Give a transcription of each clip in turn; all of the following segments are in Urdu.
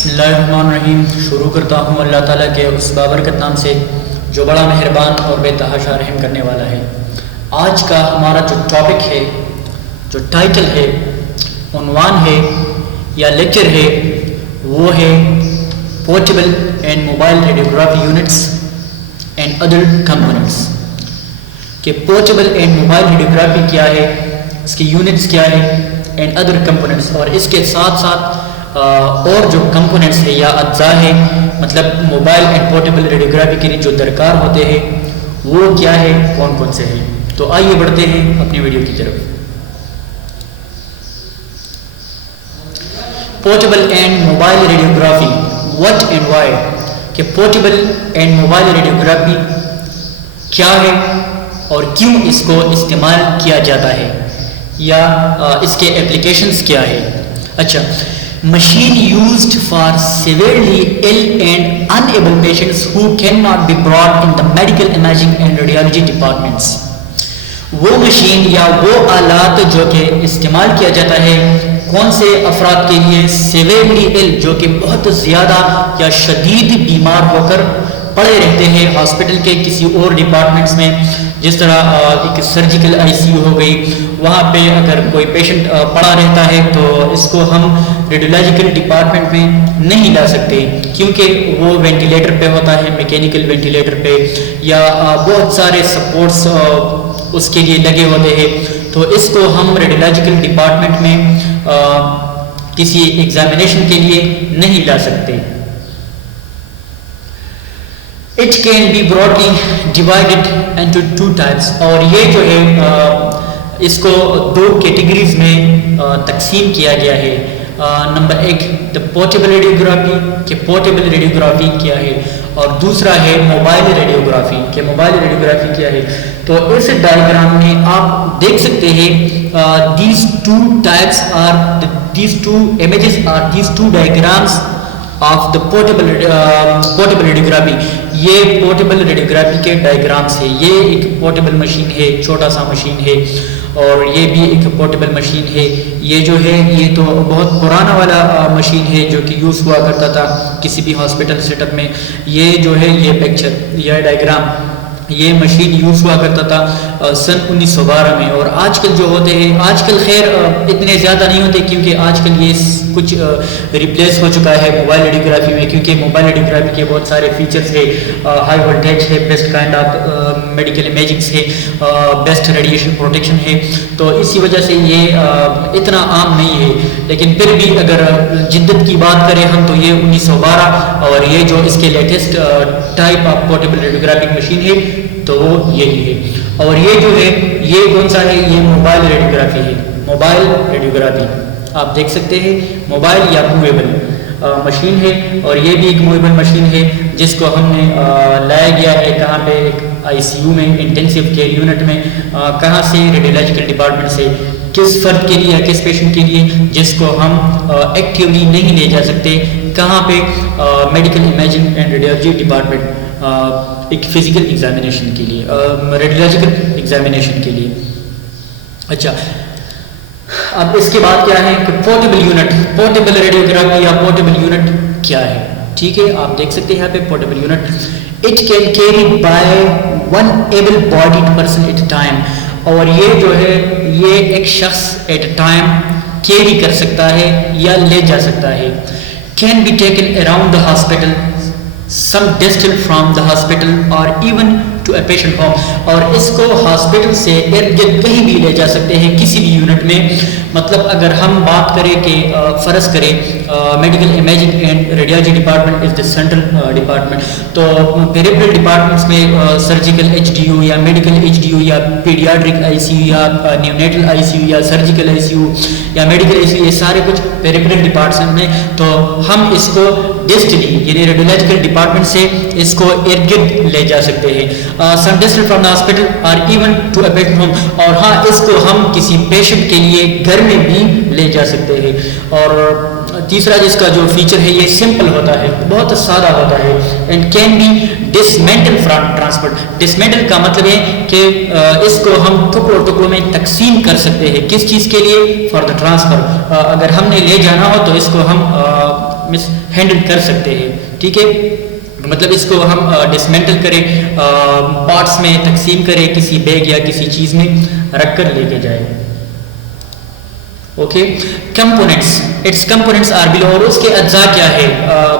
بسم اللہ الرحمن الرحیم. شروع کرتا ہوں اللہ تعالیٰ کے اس بابرکت نام سے جو بڑا مہربان اور بے تحاشا رحم کرنے والا ہے. آج کا ہمارا جو ٹاپک ہے، جو ٹائٹل ہے، عنوان ہے یا لیکچر ہے، وہ ہے portable and mobile radiography units and other components. کہ پورٹیبل اینڈ موبائل ریڈیوگرافی کیا ہے، اس کی یونٹس کیا ہے، اینڈ ادر کمپوننٹس، اور اس کے ساتھ ساتھ اور جو کمپوننٹس ہے یا اجزاء ہے، مطلب موبائل اینڈ پورٹیبل ریڈیوگرافی کے لیے جو درکار ہوتے ہیں وہ کیا ہے، کون کون سے ہیں. تو آئیے بڑھتے ہیں اپنی ویڈیو کی طرف. Portable and mobile radiography, what and why. کہ پورٹیبل اینڈ موبائل ریڈیوگرافی کیا ہے اور کیوں اس کو استعمال کیا جاتا ہے، یا اس کے اپلیکیشنز کیا ہے. اچھا، machine used for severely ill and unable patients who cannot be brought in the medical imaging and radiology departments. وہ مشین یا وہ آلات جو کہ استعمال کیا جاتا ہے کون سے افراد کے لیے، سیویرلی ill، جو کہ بہت زیادہ یا شدید بیمار ہو کر پڑے رہتے ہیں ہاسپٹل کے کسی اور ڈپارٹمنٹس میں. جس طرح ایک سرجیکل آئی سی یو ہو گئی، وہاں پہ اگر کوئی پیشنٹ پڑا رہتا ہے تو اس کو ہم ریڈیولوجیکل ڈپارٹمنٹ میں نہیں لا سکتے، کیونکہ وہ وینٹیلیٹر پہ ہوتا ہے، میکینیکل وینٹیلیٹر پہ، یا بہت سارے سپورٹس اس کے لیے لگے ہوتے ہیں. تو اس کو ہم ریڈیولوجیکل ڈپارٹمنٹ میں کسی ایگزامینیشن کے لیے نہیں لا سکتے. It can be broadly divided into two types. اور یہ جو ہے اس کو دو کیٹیگریز میں تقسیم کیا گیا ہے. نمبر ایک دا پورٹیبل ریڈیوگرافی، کہ پورٹیبل ریڈیوگرافی کیا ہے، اور دوسرا ہے موبائل ریڈیوگرافی، کہ موبائل ریڈیوگرافی کیا ہے. تو اس ڈائیگرام میں آپ دیکھ سکتے ہیں these two types are these two images are these two diagrams of the portable radiography. یہ پورٹیبل ریڈیوگرافی کے ڈائیگرامس ہے. یہ ایک پورٹیبل مشین ہے، چھوٹا سا مشین ہے، اور یہ بھی ایک پورٹیبل مشین ہے. یہ جو ہے یہ تو بہت پرانا والا مشین ہے جو کہ یوز ہوا کرتا تھا کسی بھی ہاسپٹل سیٹ اپ میں. یہ جو ہے یہ پکچر، یہ ڈائیگرام، یہ مشین یوز ہوا کرتا تھا سن 1912 میں. اور آج کل جو ہوتے ہیں، آج کل خیر اتنے زیادہ نہیں ہوتے، کیونکہ آج کل یہ کچھ ریپلیس ہو چکا ہے موبائل ریڈیوگرافی میں، کیونکہ موبائل ریڈیوگرافی کے بہت سارے فیچرز ہے. ہائی وولٹیج ہے، بیسٹ کائنڈ آف میڈیکل امیجنگس ہے، بیسٹ ریڈیشن پروٹیکشن ہے. تو اسی وجہ سے یہ اتنا عام نہیں ہے. لیکن پھر بھی اگر جدت کی بات کریں ہم تو یہ 1912 اور یہ جو اس کے latest type of portable radiographic machine ہے تو وہ یہی ہے. اور یہ جو ہے یہ کون سا ہے، یہ موبائل ریڈیوگرافی ہے. موبائل ریڈیوگرافی آپ دیکھ سکتے ہیں، موبائل یا موویبل مشین ہے. اور یہ بھی ایک موویبل مشین ہے جس کو ہم نے لایا گیا ہے کہاں پہ، ایک آئی سی یو میں، انٹینسیو کیئر یونٹ میں. کہاں سے، ریڈیولوجیکل ڈپارٹمنٹ سے. کس فرد کے لیے یا کس پیشنٹ کے لیے جس کو ہم ایکٹیولی نہیں لے جا سکتے، کہاں پہ، medical imaging and radiology department, ایک فزیکل ایگزامینیشن کے لیے، ریڈیولوجیکل ایگزامینیشن کے لیے. اچھا، اب اس کے بعد کیا ہے کہ پورٹیبل یونٹ، پورٹیبل ریڈیوگرافی یا پورٹیبل یونٹ کیا ہے. ٹھیک ہے، آپ دیکھ سکتے ہیں یہاں پہ portable unit. It can carry by one able bodied person at a time. اور یہ جو ہے یہ ایک شخص ایٹ اے ٹائم کیری کر سکتا ہے یا لے جا سکتا ہے. Can be taken around the hospital, some distance from the hospital, اور even to a patient home. اور اس کو ہاسپٹل سے ارد گرد کہیں بھی لے جا سکتے ہیں کسی بھی یونٹ میں. مطلب اگر ہم بات کریں کہ فرض کریں medical imaging and radiology department is the central department, تو پیریفرل ڈپارٹمنٹس میں سرجیکل ایچ ڈی یو یا میڈیکل ایچ ڈی یو یا پیڈیاٹرک آئی سی یو یا نیونیٹل آئی سی یو یا سرجیکل آئی سی یو یا میڈیکل آئی سی یو، یہ سارے کچھ پیریفرل ڈپارٹمنٹ میں. تو ہم اس کو ڈسٹلی یعنی ریڈیولوجیکل ڈپارٹمنٹ سے اس کو ارد گرد لے جا سکتے ہیں. Some distance from the hospital اور even to a patient home. اور ہاں، اس کو ہم کسی پیشنٹ کے لیے گھر میں بھی لے جا سکتے ہیں. اور تیسرا جس کا جو فیچر ہے یہ سمپل ہوتا ہے، بہت سادہ ہوتا ہے. And can be dismantle from transport. Dismantle کا مطلب ہے کہ اس کو ہم ٹکڑوں ٹکڑوں میں تقسیم کر سکتے ہیں. کس چیز کے لیے؟ For the transfer. اگر ہم نے لے جانا ہو تو اس کو ہم مس ہینڈل کر سکتے ہیں. ٹھیک ہے, مطلب اس کو ہم ڈسمینٹل کریں, پارٹس میں تقسیم کریں, کسی بیگ یا کسی چیز میں رکھ کر لے کے جائیں. Okay, components, its components are below, اور اس کے اجزاء کیا ہے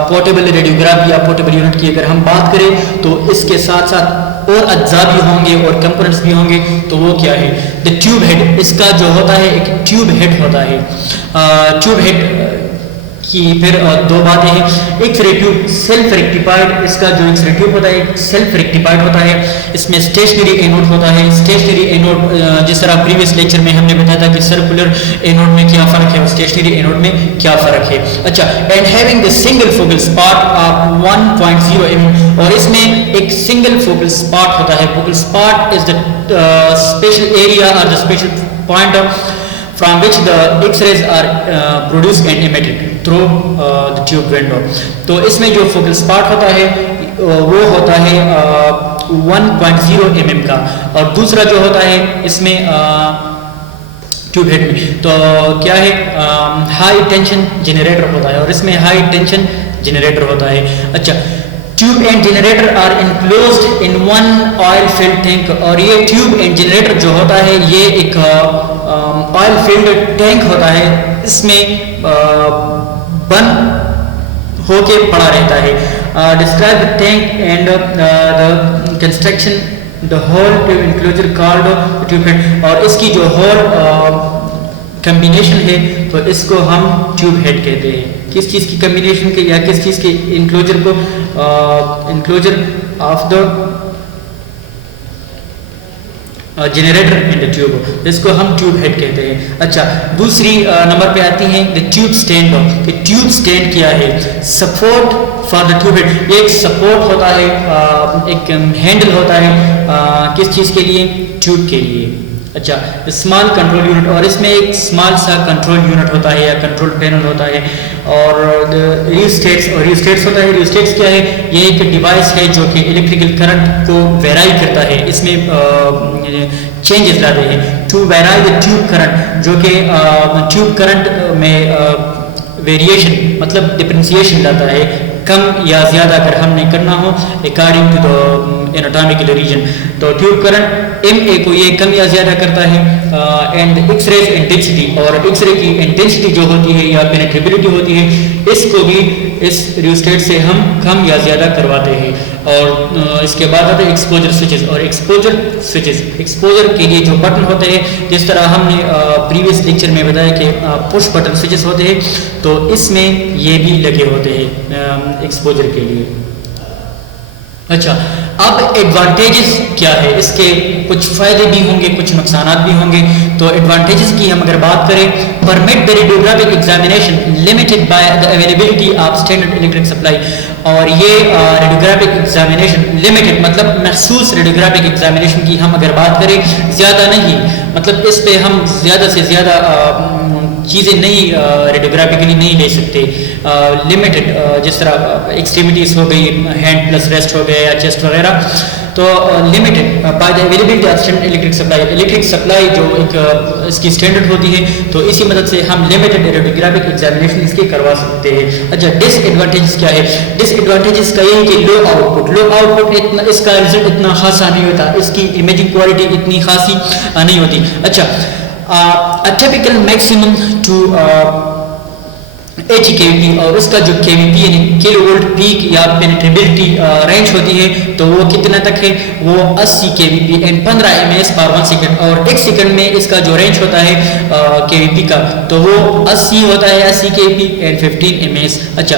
پورٹیبل ریڈیوگراف یا پورٹیبل یونٹ کی اگر ہم بات کریں تو اس کے ساتھ ساتھ اور اجزاء بھی ہوں گے اور کمپوننٹس بھی ہوں گے. تو وہ کیا ہے؟ دا ٹیوب ہیڈ, اس کا جو ہوتا ہے ایک ٹیوب ہیڈ ہوتا ہے. ٹیوب ہیڈ کی پھر دو باتیں ہیں, x ray tube self rectified, اس کا جو ایکس رے ٹیوب ہوتا ہے سیلف ریکٹیفائڈ ہوتا ہے, اس میں اسٹیشنری اینوڈ ہوتا ہے. اسٹیشنری اینوڈ جس طرح پریویس لیکچر میں ہم نے بتایا تھا کہ سرکولر اینوڈ میں کیا فرق ہے اور اسٹیشنری اینوڈ میں کیا فرق ہے. اچھا, and having the single focal spot of 1.0 mm, اور اس میں ایک سنگل فوکل اسپاٹ ہوتا ہے. Focal spot is the special area اور the special point from which the X-rays are produced and emitted through the tube window. تو اس میں جو focal spot ہوتا ہے وہ ہوتا ہے 1.0 mm کا, اور دوسرا جو ہوتا ہے اس میں ٹیوب ہیڈ میں تو کیا ہے ہائی ٹینشن جنریٹر ہوتا ہے, اور اس میں ہائی ٹینشن جنریٹر ہوتا ہے. اچھا, tube and generator are enclosed in one oil filled tank, اور یہ ٹیوب اینڈ جنریٹر جو ہوتا ہے یہ ایک آئل فلڈ ٹینک ہوتا ہے, اس میں بند ہو کے پڑا رہتا ہے. Describe the tank and the construction the whole tube enclosure called tube head, اور اس کی جو ہول کمبینیشن ہے تو اس کو ہم ٹیوب ہیڈ کہتے ہیں. کس چیز کی کمبینیشن کے یا کس چیز کے انکلوجر کو, enclosure of the generator and tube, اس کو ہم ٹیوب ہیڈ کہتے ہیں. اچھا, دوسری نمبر پہ آتی ہیں دا ٹیوب اسٹینڈ. کہ ٹیوب اسٹینڈ کیا ہے؟ Support for the tube head, یہ ایک سپورٹ ہوتا ہے, ایک ہینڈل ہوتا ہے کس چیز کے لیے؟ ٹیوب کے لیے. اچھا, اسمال کنٹرول یونٹ, اور اس میں ایک اسمال سا کنٹرول یونٹ ہوتا ہے یا کنٹرول پینل ہوتا ہے. اور ریوسٹیٹس, اور ریوسٹیٹس ہوتا ہے. ریوسٹیٹس کیا ہے؟ یہ ایک ڈیوائس ہے جو کہ الیکٹریکل کرنٹ کو ویرائی کرتا ہے, اس میں چینجز لاتے ہیں to vary the tube current, جو کہ ٹیوب کرنٹ میں ویریشن مطلب ڈفرینسیشن لاتا ہے, کم یا زیادہ اگر ہم نے کرنا ہو according to the anatomical region. تو ٹیوب کرنٹ ایم اے کو یہ کم یا زیادہ کرتا ہے. اینڈ ایکس ریز انٹینسٹی, اور ایکس رے کی انٹینسٹی جو ہوتی ہے یا پینیٹریبلٹی ہوتی ہے اس کو بھی اس ریوسٹیٹ سے ہم کم یا زیادہ کرواتے ہیں. اور اس کے بعد آتے ہیں ایکسپوجر سوئچز, اور ایکسپوجر سوئچز ایکسپوجر کے لیے جو بٹن ہوتے ہیں, جس طرح ہم نے پریویس لیکچر میں بتایا کہ پش بٹن سوئچز ہوتے ہیں, تو اس میں یہ بھی لگے ہوتے ہیں ایکسپوجر کے لیے. اچھا, اب ایڈوانٹیجز کیا ہے؟ اس کے کچھ فائدے بھی ہوں گے, کچھ نقصانات بھی ہوں گے. تو ایڈوانٹیجز کی ہم اگر بات کریں, permit the radiographic examination limited by the availability of standard electric supply, اور یہ ریڈیوگرافک ایگزامینیشن لمیٹڈ مطلب محسوس ریڈیوگرافک ایگزامینیشن کی ہم اگر بات کریں, زیادہ نہیں, مطلب اس پہ ہم زیادہ سے زیادہ چیزیں نہیں ریڈیوگرافیکلی نہیں لے سکتے, لمیٹڈ, جس طرح ایکسٹریمٹیز ہو گئی, ہینڈ پلس ریسٹ ہو گیا یا چیسٹ وغیرہ, تو limited by the availability of electric supply. Electric supply جو ایک اس کی اسٹینڈرڈ ہوتی ہے, تو اسی مدد سے ہم لمیٹڈ ریڈیوگرافک ایگزامینیشن اس کے کروا سکتے ہیں. اچھا, ڈس ایڈوانٹیجز کیا ہے؟ ڈس ایڈوانٹیجز کا یہ ہے کہ لو آؤٹ پٹ, لو آؤٹ پٹ اتنا اس کا رزلٹ اتنا خاصا نہیں ہوتا, اس کی امیجنگ کوالٹی اتنی خاصی نہیں ہوتی. اچھا, a typical maximum to 80 kVp, اور اس کا جو kVp یعنی کلو وولٹ پیک یا پینیٹریبلٹی رینج ہوتی ہے, تو وہ کتنا تک ہے؟ وہ 80 kVp اینڈ 15 ms پر 1 سیکنڈ, اور ایک سیکنڈ میں اس کا جو رینج ہوتا ہے kVp کا, تو وہ 80 ہوتا ہے, 80 kVp اینڈ 15 ms. اچھا,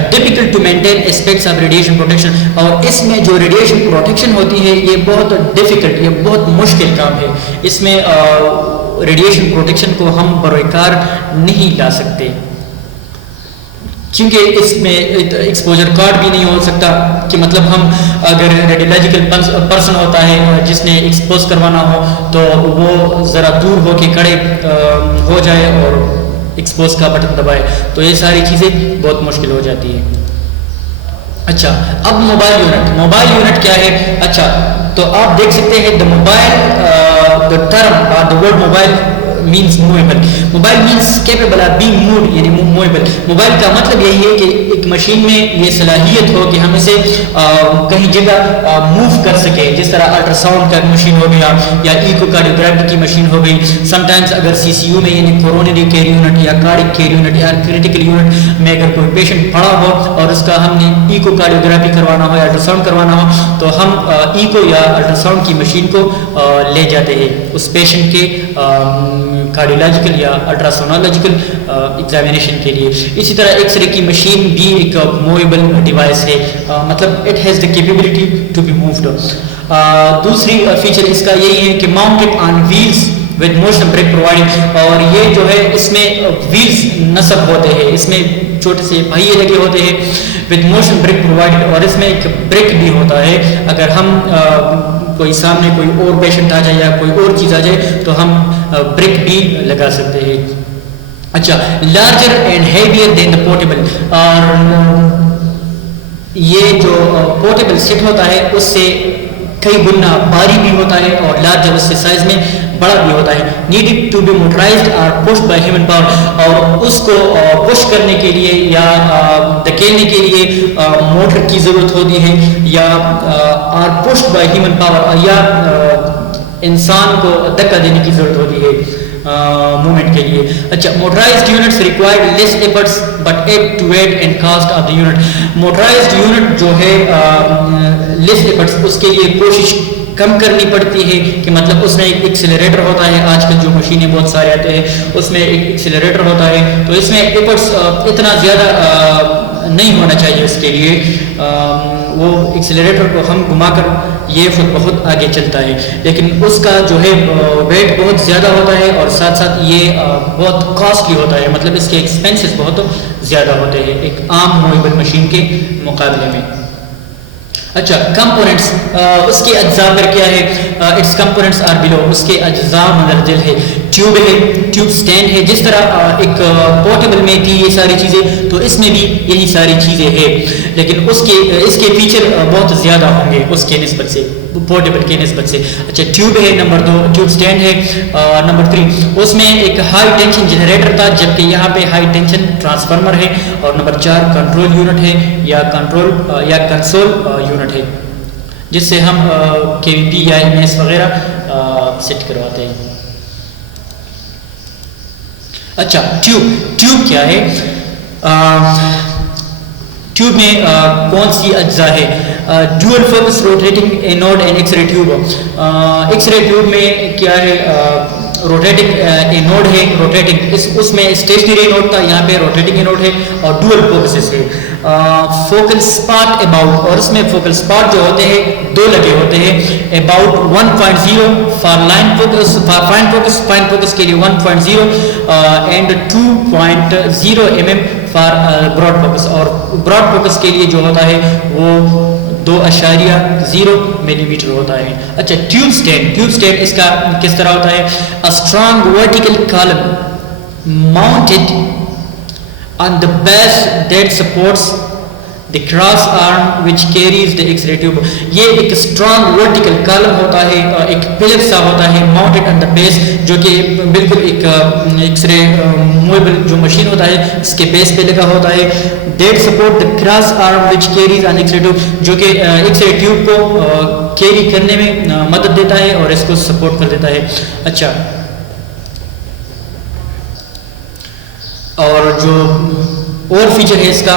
difficult to maintain aspects of radiation protection, اور اس میں جو ریڈیشن پروٹیکشن ہوتی ہے یہ بہت ڈیفیکلٹ, یہ بہت مشکل کام ہے. اس میں ریڈیشن پروٹیکشن کو ہم بروئے کار نہیں لا سکتے, کیونکہ اس میں ایکسپوجر کارڈ بھی نہیں ہو سکتا کہ مطلب ہم اگر ریڈیولوجیکل پرسن ہوتا ہے جس نے ایکسپوز کروانا ہو, تو وہ ذرا دور ہو کے کھڑے ہو جائے اور ایکسپوز کا بٹن دبائے, تو یہ ساری چیزیں بہت مشکل ہو جاتی ہیں. اچھا, اب موبائل یونٹ, موبائل یونٹ کیا ہے؟ اچھا, تو آپ دیکھ سکتے ہیں دا موبائل, دا ٹرم اور the word mobile means movable. Mobile means capable of being moved, یعنی movable. موبائل کا مطلب یہی ہے کہ ایک مشین میں یہ صلاحیت ہو کہ ہم اسے کہیں جگہ موو کر سکے, جس طرح الٹرا ساؤنڈ کا مشین ہو گیا یا ایکو کارڈیوگرافی کی مشین ہو گئی. سم ٹائمز اگر سی سی یو میں یعنی کورونری کیئر یونٹ یا کارڈک کیئر یونٹ یا کریٹیکل یونٹ میں اگر کوئی پیشنٹ پڑا ہو اور اس کا ہم نے ایکو کارڈیوگرافی کروانا ہو یا الٹرا ساؤنڈ کروانا ہو تو ہم ایکو یا الٹرا ساؤنڈ کی مشین کو لے جاتے ہیں اس پیشنٹ کے کارڈیولوجیکل یا الٹرا سونالوجیکل ایگزامینیشن کے لیے. اسی طرح ایکس رے کی مشین بھی ایک موویبل ڈیوائس ہے, مطلب it has the capability to be moved. دوسری فیچر اس کا یہی ہے کہ mounted on wheels with motion brake providing, اور یہ جو ہے اس میں ویلز نصب ہوتے ہیں, اس میں چھوٹے سے پہیے لگے ہوتے ہیں ود موشن بریک پرووائڈنگ, اور اس میں ایک بریک بھی ہوتا ہے. اگر ہم کوئی سامنے کوئی اور پیشنٹ آ جائے یا کوئی اور چیز آ جائے تو ہم بریک بھی لگا سکتے ہیں. اچھا, larger and heavier than the portable, اور یہ جو پورٹیبل سیٹ ہوتا ہے اس سے کئی گنا بھاری بھی ہوتا ہے اور لارجر اس سے سائز میں بڑا بھی ہوتا ہے. نیڈڈ ٹو بی موٹرائزڈ اور پشڈ بائی ہیومن پاور, اور اس کو پش کرنے کے لیے یا دھکیلنے کے لیے موٹر کی ضرورت ہوتی ہے یا اور پشڈ بائی ہیومن پاور, یا انسان کو دھکا دینے کی ضرورت ہوتی ہے موومنٹ کے لیے. اچھا, motorised units required less efforts but add to weight and cost of the unit. Motorised unit جو ہے لیس ایفرٹس, اس کے لیے کوشش کم کرنی پڑتی ہے کہ مطلب اس میں ایک ایکسیلریٹر ہوتا ہے, آج کل جو مشینیں بہت سارے آتے ہیں اس میں ایک ایکسیلریٹر ہوتا ہے, تو اس میں ایفرٹس اتنا زیادہ نہیں ہونا چاہیے اس کے لیے. وہ ایکسیلریٹر کو ہم گھما کر یہ خود بہت آگے چلتا ہے, لیکن اس کا جو ہے ویٹ بہت زیادہ ہوتا ہے اور ساتھ ساتھ یہ بہت کاسٹلی ہوتا ہے, مطلب اس کے ایکسپینسز بہت زیادہ ہوتے ہیں ایک عام موویبل مشین کے مقابلے میں. اچھا, کمپوننٹس, اس کے اجزاء پر کیا ہے, اٹس کمپوننٹس آر بلو, اس کے اجزاء مندرجل ہے. ٹیوب ہے, ٹیوب سٹینڈ ہے, جس طرح ایک پورٹیبل میں تھی یہ ساری چیزیں تو اس میں بھی یہی ساری چیزیں ہیں, لیکن اس کے فیچر بہت زیادہ ہوں گے اس کے نسبت سے, پورٹیبل کے نسبت سے. اچھا, ٹیوب ہے نمبر 2, ٹیوب سٹینڈ ہے نمبر 3, اس میں ایک ہائی ٹینشن جنریٹر تھا جبکہ یہاں پہ ہائی ٹینشن ٹرانسفارمر ہے, اور نمبر 4 کنٹرول یونٹ ہے یا کنسول یونٹ ہے جس سے ہم کے وی پی یا ایم ایس وغیرہ سیٹ کرواتے ہیں. اچھا, ٹیوب کیا ہے, ٹیوب میں کون سی اجزاء ہے. Dual focus rotating anode and x ray tube. X ray tube میں کیا ہے, روٹیٹنگ اینوڈ ہے, روٹیٹنگ اس میں اسٹیشنری اینوڈ تھا, یہاں پہ روٹیٹنگ اینوڈ ہے اور ڈوئل فوکسز ہے. فوکل اسپاٹ اباؤٹ, اور اس میں فوکل اسپاٹ جو ہوتے ہیں 2 لگے ہوتے ہیں. About 1.0 for line focus, for fine focus, fine focus کے لیے 1.0 and 2.0 mm for broad focus, اور براڈ فوکس کے لیے جو ہوتا ہے وہ 2.0 ملی میٹر ہوتا ہے. اچھا, ٹیوب سٹینڈ اس کا کس طرح ہوتا ہے. A strong vertical column mounted on the base that supports the cross arm which carries the X-ray tube. یہ ایک strong vertical column ہوتا ہے, ایک پلر سا ہوتا ہے mounted on the base, جو کہ بالکل ایک X-ray موویبل جو مشین ہوتا ہے اس کے بیس پہ لگا ہوتا ہے. that support the cross arm which carries an X-ray tube, جو کہ X-ray tube کو کیری کرنے میں مدد دیتا ہے اور اس کو سپورٹ کر دیتا ہے. اچھا, اور جو اور فیچر ہے اس کا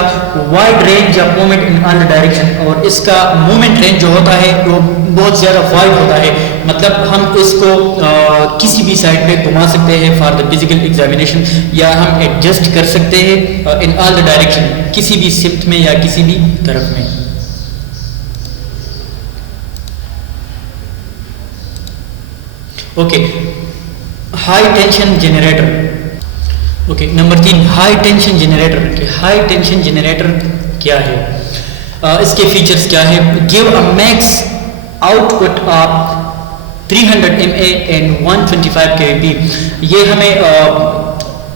wide range of movement in all direction, اور اس کا موومنٹ رینج جو ہوتا ہے وہ بہت زیادہ وائڈ ہوتا ہے, مطلب ہم اس کو کسی بھی سائڈ پہ گھما سکتے ہیں فار دا فزیکل ایگزامینیشن, یا ہم ایڈجسٹ کر سکتے ہیں ان آل دا ڈائریکشن, کسی بھی سمت میں یا کسی بھی طرف میں. Okay, high tension generator. Okay, number 3 high tension generator. High tension generator کیا ہے, اس کے فیچرز کیا ہے. Give a max output of 300 MA and 125 kVp. یہ ہمیں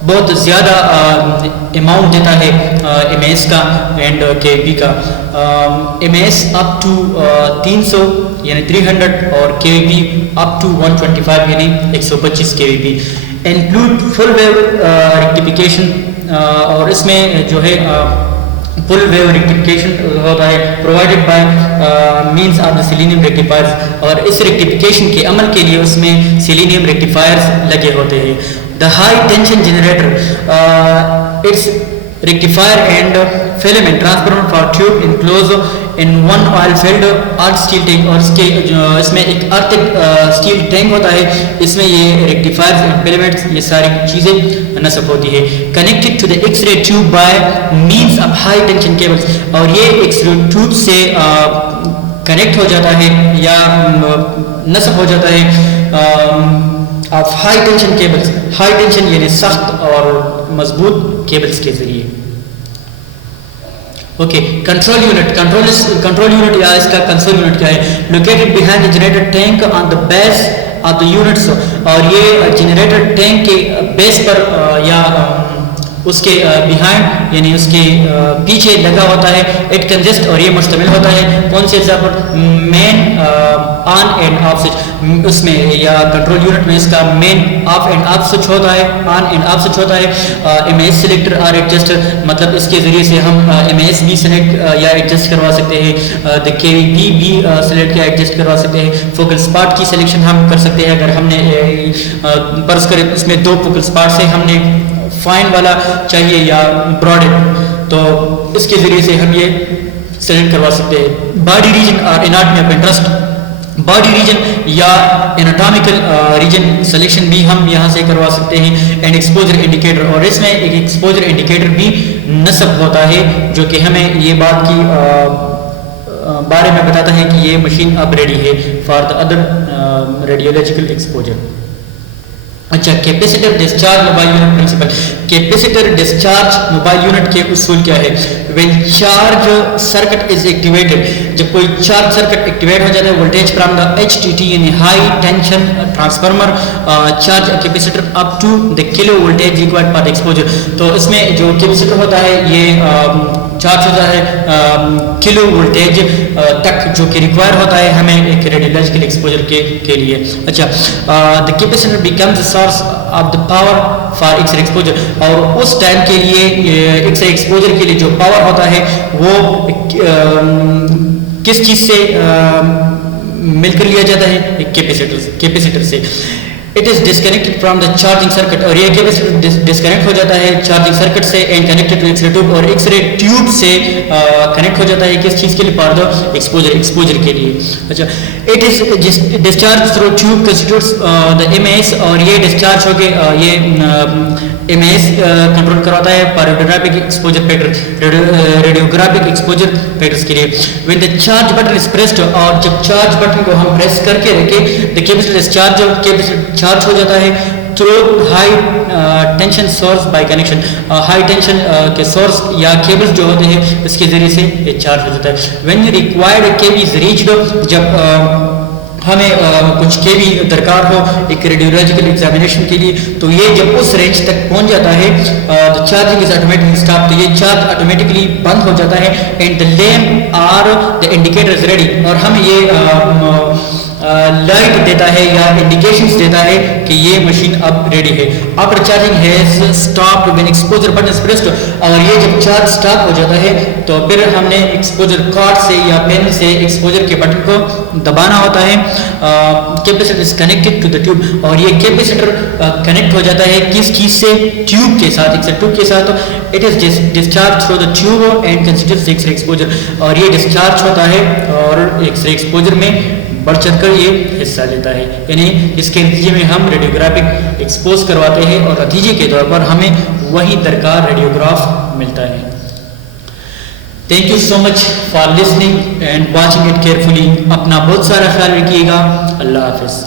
بہت زیادہ اماؤنٹ دیتا ہے ایم ایس کا اینڈ کے پی کا. ایم ایس اپ ٹو 300 یعنی 300 اور کے پی اپ ٹو 125 یعنی 125 کے پی. انکلوڈ فل ویو ریکٹیفیکیشن، اور اس میں جو ہے فل ویو ریکٹیفیکیشن ہوتا ہے provided by means of the selenium rectifiers, اور اس ریکٹیفیکیشن کے عمل کے لیے اس میں سیلینیم ریکٹیفائرز لگے ہوتے ہیں. The high tension generator its rectifier and filament transformer for tube enclosed in one oil filled earth steel tank، اور اس میں ایک ارتھ اسٹیل ٹینک ہوتا ہے، اس میں یہ ریکٹیفائرز اینڈ فلمنٹس یہ ساری چیزیں نصب ہوتی ہے. Connected to the x ray tube by means of high tension cables, اور یہ ایکس رے ٹیوب سے کنیکٹ ہو جاتا ہے یا نصب ہو جاتا ہے of high tension cables. High tension یعنی سخت اور مضبوط کیبلز کے ذریعے. Okay, control unit. Control unit یا اس کا کنسول یونٹ کیا ہے؟ Located behind the generator tank on the base of the units, اور یہ جنریٹر ٹینک کے بیس پر یا اس کے بیہائنڈ یعنی اس کے پیچھے لگا ہوتا ہے. اٹ کنسسٹ، اور یہ مشتمل ہوتا ہے کون سے اجزاء پر؟ مین آن اینڈ آف سوئچ. اس میں یا کنٹرول یونٹ میں اس کا مین آف اینڈ آف سوئچ ہوتا ہے، آن اینڈ آف سوئچ ہوتا ہے. ایم ایس سلیکٹر اور ایڈجسٹر، مطلب اس کے ذریعے سے ہم ایم ایس بھی سلیکٹ یا ایڈجسٹ کروا سکتے ہیں، دا کے وی پی بھی سلیکٹ یا ایڈجسٹ کروا سکتے ہیں. فوکل اسپاٹ کی سلیکشن ہم کر سکتے ہیں اگر ہم نے فرض کریں اس میں دو فوکل اسپاٹ سے ہم نے فائن والا چاہیے یا براڈ، تو اس کے ذریعے سے ہم یہ سلیکٹ کروا سکتے ہیں. باڈی ریجن اور anatomy of interest. Body region یا اناٹامیکل ریجن سلیکشن بھی ہم یہاں سے کروا سکتے ہیں. اینڈ ایکسپوجر انڈیکیٹر، اور اس میں ایک ایکسپوجر انڈیکیٹر بھی نصب ہوتا ہے جو کہ ہمیں یہ بات کی بارے میں بتاتا ہے کہ یہ مشین اب ریڈی ہے for the other radiological exposure. اچھا، capacitor discharge mobile unit principle. Capacitor discharge mobile unit کے اصول کیا ہے؟ When charge circuit is activated, جب کوئی چارج سرکٹ ایکٹیویٹ ہو جاتا ہے، voltage from the H T T یعنی high tension transformer charge capacitor up to the kilo voltage required for the exposure. تو اس میں جو کیپیسیٹر ہوتا ہے یہ چارج ہوتا ہے کلو وولٹیج تک جو کہ ریکوائر ہوتا ہے ہمیں ایک ریڈیولوجیکل ایکسپوجر کے لیے. اچھا، the capacitor becomes source of the power for X ray exposure, اور اس ٹائم کے لیے ایکس رے ایکسپوجر کے لیے جو پاور ہوتا ہے وہ کس چیز سے مل کر لیا جاتا ہے؟ کیپیسیٹر سے. It is disconnected from the charging circuit, اور یہ کیپیسیٹر ڈسکنیکٹ ہو جاتا ہے چارجنگ سرکٹ سے and connected to x ray tube, اور ایکس رے ٹیوب سے کنیکٹ ہو جاتا ہے کس چیز کے لیے؟ فار دا ایکسپوجر کے لیے. اچھا، it is discharge through tube constitutes the M S, اور یہ ڈسچارج ہو کے یہ ایم ایس کنٹرول کرواتا ہے for radiographic exposure pattern, radiographic exposure patterns کے لیے. When the charge button is pressed, اور جب چارج بٹن کو ہم پریس کر کے رکھیں، دا کیپیسیٹر ڈسچارج، کیپیسیٹر چارج ہو جاتا ہے through high tension source by connection. High tension کے سورس یا کیبلز جو ہوتے ہیں اس کے ذریعے سے یہ چارج ہو جاتا ہے. وین یو ریکوائرڈ کے بی از ریچڈ، جب ہمیں کچھ کے بھی درکار ہو ایک ریڈیولوجیکل ایگزامینیشن کے لیے، تو یہ جب اس رینج تک پہنچ جاتا ہے تو چارجنگ از آٹومیٹکلی اسٹاپ، تو یہ چارج آٹومیٹکلی بند ہو جاتا ہے. And the lamp or the indicator is ready, اور ہمیں یہ لائٹ دیتا ہے یا انڈیکیشنز دیتا ہے کہ یہ مشین اب ریڈی ہے. After charging has stopped when exposure button is pressed, اور یہ جب چارج اسٹاپ ہو جاتا ہے تو پھر ہم نے ایکسپوجر کارڈ سے یا پین سے ایکسپوجر کے بٹن کو دبانا ہوتا ہے. Capacitor is connected to the tube, اور یہ کیپیسیٹر کنیکٹ ہو جاتا ہے کس چیز سے؟ ٹیوب کے ساتھ، ایکس رے ٹیوب کے ساتھ. It is discharge through the tube and considers x ray exposure, اور یہ ڈسچارج ہوتا ہے اور ایکس رے ایکسپوجر میں بڑھ چڑھ کر یہ حصہ لیتا ہے. یعنی اس کے نتیجے میں ہم ریڈیوگرافک ایکسپوز کرواتے ہیں اور نتیجے کے طور پر ہمیں وہی درکار ریڈیوگراف ملتا ہے. Thank you so much for listening and watching it carefully. اپنا بہت سارا خیال رکھیے گا. اللہ حافظ.